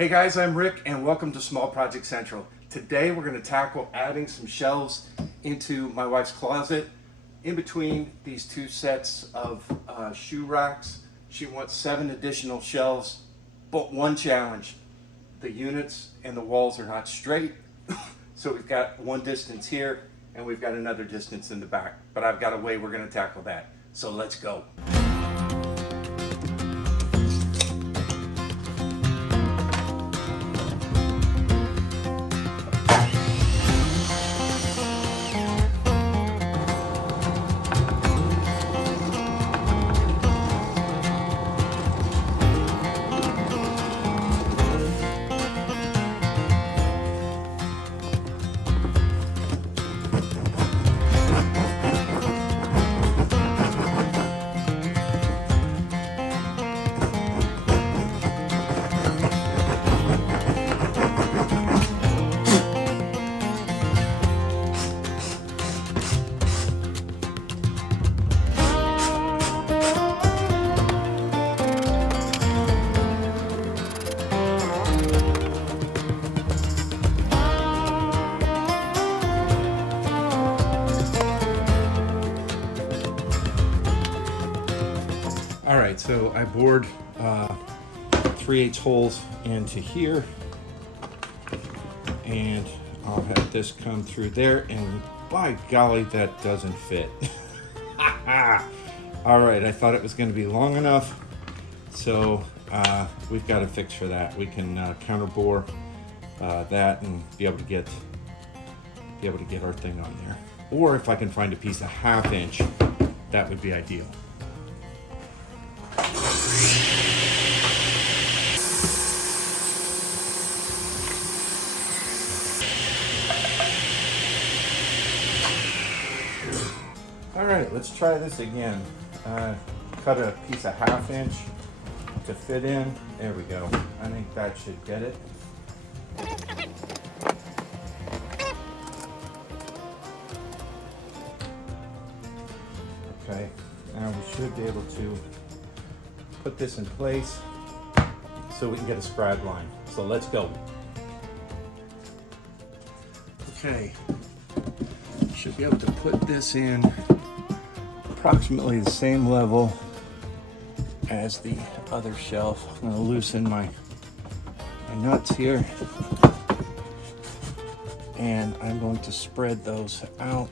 Hey guys, I'm Rick and welcome to Small Project Central. Today we're going to tackle adding some shelves into my wife's closet in between these two sets of shoe racks. She wants 7 additional shelves, but one challenge. The units and the walls are not straight, so we've got one distance here and we've got another distance in the back. But I've got a way we're going to tackle that. So let's go. All right, so I bored 3/8 holes into here, and I'll have this come through there, and by golly, that doesn't fit. All right, I thought it was going to be long enough, so we've got a fix for that. We can counter bore that and be able to get our thing on there. Or if I can find a piece of 1/2 inch, that would be ideal. All right, let's try this again. Cut a piece of 1/2 inch to fit in. There we go. I think that should get it. Okay, now we should be able to put this in place so we can get a scribe line. So let's go. Okay, should be able to put this in approximately the same level as the other shelf. I'm going to loosen my nuts here, and I'm going to spread those out,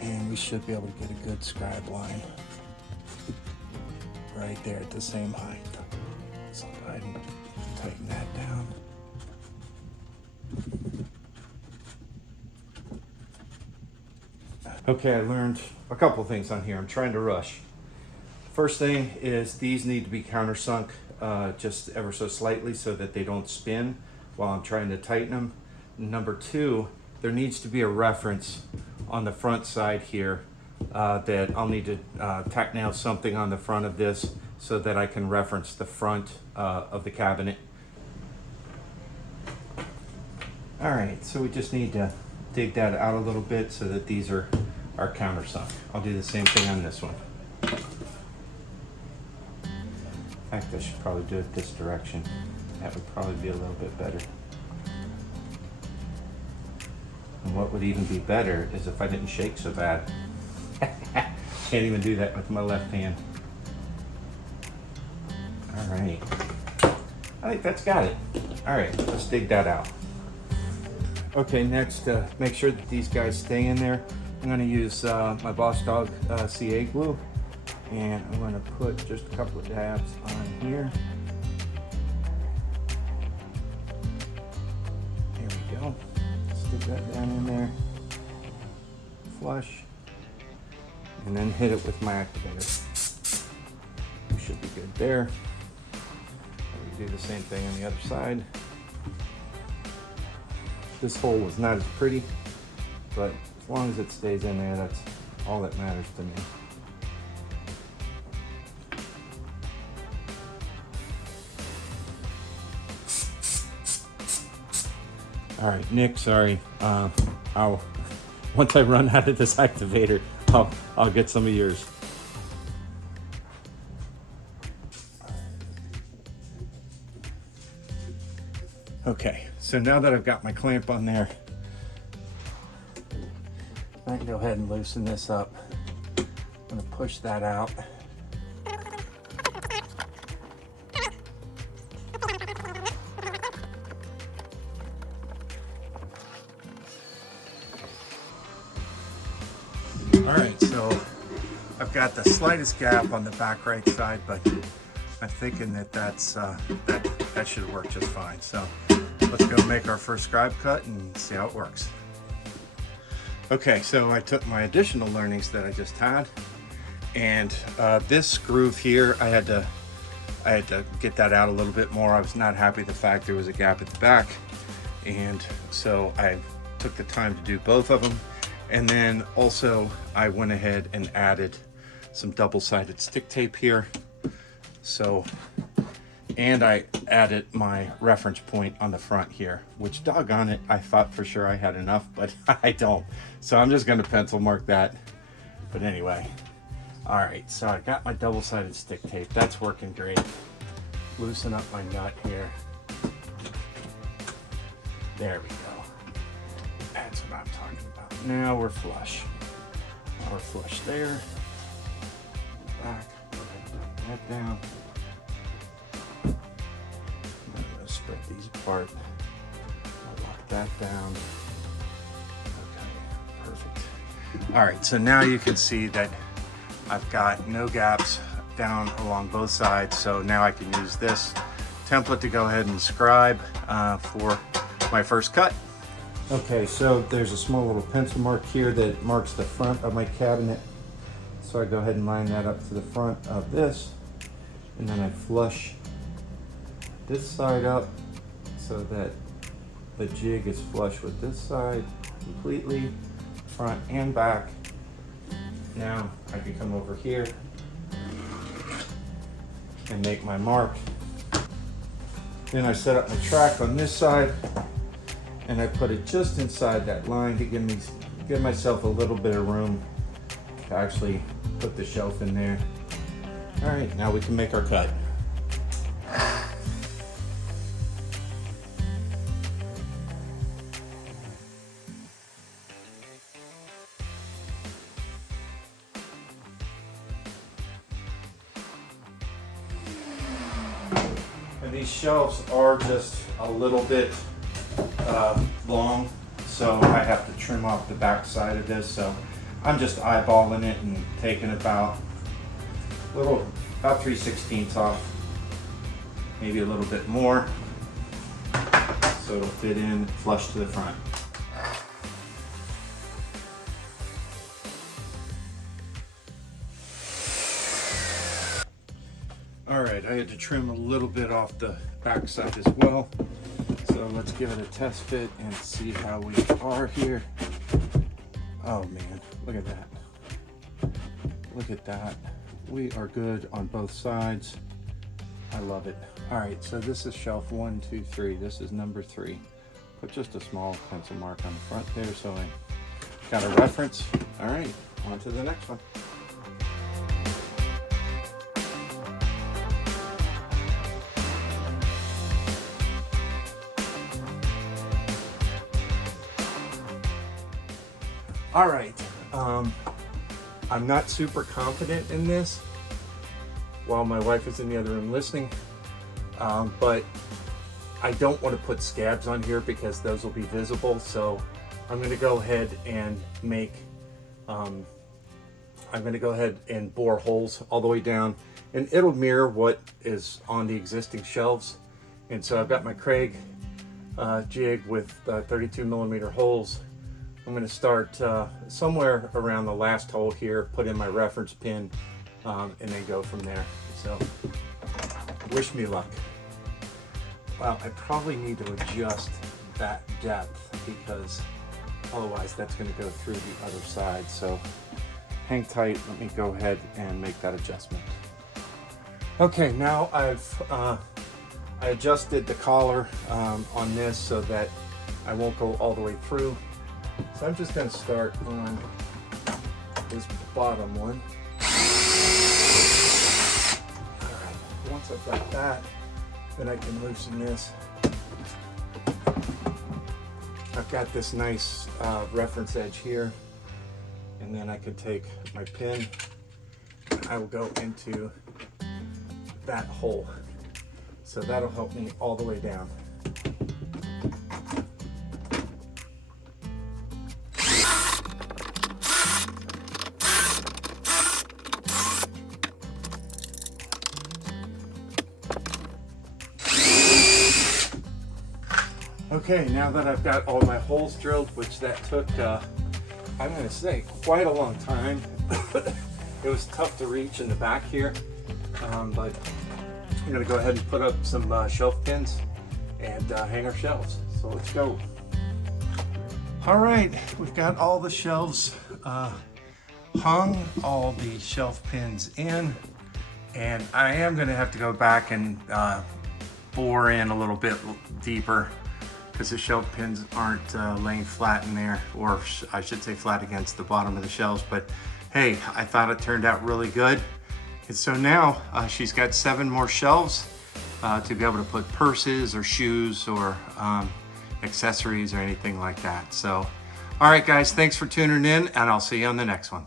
and we should be able to get a good scribe line right there at the same height. So go ahead and tighten that down. Okay, I learned a couple things on here. I'm trying to rush. First thing is these need to be countersunk just ever so slightly so that they don't spin while I'm trying to tighten them. Number 2, there needs to be a reference on the front side here that I'll need to tack nail something on the front of this so that I can reference the front of the cabinet. All right, so we just need to dig that out a little bit so that these are countersunk. I'll do the same thing on this one. In fact, I should probably do it this direction. That would probably be a little bit better. And what would even be better is if I didn't shake so bad. Can't even do that with my left hand. All right. I think that's got it. All right, let's dig that out. Okay, next, make sure that these guys stay in there. I'm going to use my Boss Dog CA glue, and I'm going to put just a couple of dabs on here. There we go. Stick that down in there, flush, and then hit it with my activator. We should be good there. We do the same thing on the other side. This hole was not as pretty, but as long as it stays in there, that's all that matters to me. All right, Nick, sorry. Once I run out of this activator, I'll get some of yours. Okay, so now that I've got my clamp on there, I can go ahead and loosen this up. I'm gonna push that out. All right, so I've got the slightest gap on the back right side, but I'm thinking that that should work just fine. So let's go make our first scribe cut and see how it works. Okay, so I took my additional learnings that I just had, and this groove here, I had to get that out a little bit more. I was not happy with the fact there was a gap at the back, and so I took the time to do both of them. And then also I went ahead and added some double-sided stick tape here. So, and I added my reference point on the front here, which doggone it, I thought for sure I had enough, but I don't. So I'm just gonna pencil mark that. But anyway, all right, so I got my double-sided stick tape. That's working great. Loosen up my nut here. There we go. That's what I'm talking about. Now we're flush. Now we're flush there. Back. That down. I'm going to spread these apart. I'll lock that down. Okay, perfect. All right, so now you can see that I've got no gaps down along both sides. So now I can use this template to go ahead and scribe for my first cut. Okay, so there's a small little pencil mark here that marks the front of my cabinet. So I go ahead and line that up to the front of this, and then I flush this side up so that the jig is flush with this side completely, front and back. Now I can come over here and make my mark. Then I set up my track on this side, and I put it just inside that line to give myself a little bit of room to actually put the shelf in there. All right, now we can make our cut. And these shelves are just a little bit long, so I have to trim off the back side of this. So I'm just eyeballing it and taking about 3/16 off, maybe a little bit more, so it'll fit in flush to the front. All right, I had to trim a little bit off the back side as well. So let's give it a test fit and see how we are here. Oh man, look at that. Look at that. We are good on both sides. I love it. All right, so this is shelf 1, 2, 3. This is number 3. Put just a small pencil mark on the front there so I got a reference. All right, on to the next one. All right, I'm not super confident in this while my wife is in the other room listening, but I don't want to put scabs on here because those will be visible. So I'm going to go ahead and make, I'm going to go ahead and bore holes all the way down, and it'll mirror what is on the existing shelves. And so I've got my Craig jig with 32 millimeter holes. I'm going to start somewhere around the last hole here, put in my reference pin, and then go from there. So wish me luck. Well, I probably need to adjust that depth because otherwise that's going to go through the other side. So hang tight, let me go ahead and make that adjustment. Okay, now I adjusted the collar on this so that I won't go all the way through. So I'm just going to start on this bottom one. All right, once I've got that, then I can loosen this I've got this nice reference edge here, and then I could take my pin and I will go into that hole. So that'll help me all the way down. Okay, now that I've got all my holes drilled, which that took, I'm gonna say, quite a long time. It was tough to reach in the back here, but I'm gonna go ahead and put up some shelf pins and hang our shelves. So let's go. All right, we've got all the shelves hung, all the shelf pins in, and I am gonna have to go back and bore in a little bit deeper, because the shelf pins aren't laying flat in there, or I should say flat against the bottom of the shelves. But hey, I thought it turned out really good. And so now she's got 7 more shelves to be able to put purses or shoes or accessories or anything like that. So, all right guys, thanks for tuning in, and I'll see you on the next one.